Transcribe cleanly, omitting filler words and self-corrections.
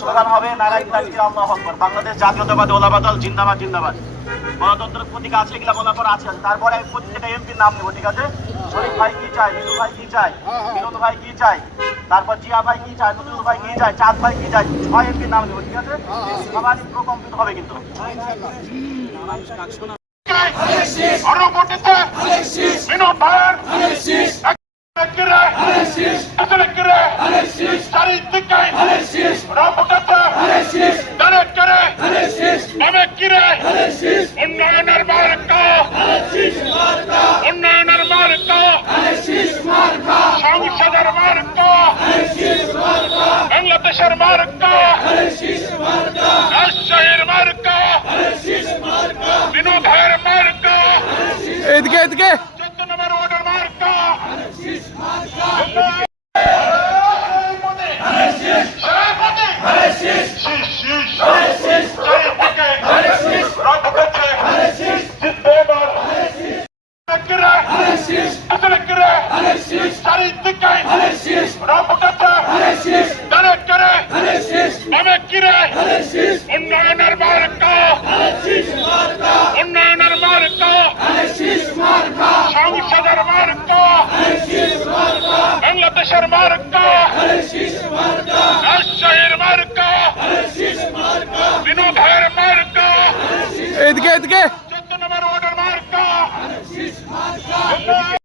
Slogan হবে নারাই তাকবীর আল্লাহু আকবার। বাংলাদেশ জাতীয়তাবাদী ওলামা দল জিন্দাবাদ জিন্দাবাদ। গণতন্ত্রের প্রতীক আছে, এগুলা বলার পর আছে। তারপরে প্রত্যেকটা এমপির নাম নেবো, ঠিক আছে? শরীফ ভাই কি চাই, মিনু ভাই কি চাই, বিনোদ ভাই কি চাই, তারপর জিয়া ভাই কি চাই, নজরুল ভাই কি চাই, চাঁদ ভাই কি চাই, 6 এমপির নাম নেবো, ঠিক আছে? সবার ইন্ট্রো কমপ্লিট হবে কিন্তু। উন্নয়নের মার্কা, উন্নয়নের মার্কা, সংসদের মার্কা, বাংলাদেশের মার্কা, রাজশাহীর মার্কা, বিনোদের মার্কা, এদিকে এদিকে 14 নম্বর ওয়ার্ডের মার্কা, উন্নয়নের মার্কা, উন্নয়নের মার্কা, সংসদের মার্কা, বাংলাদেশের মার্কা, রাজশাহীর মার্কা, বিনোদের মার্কা, এদিকে এদিকে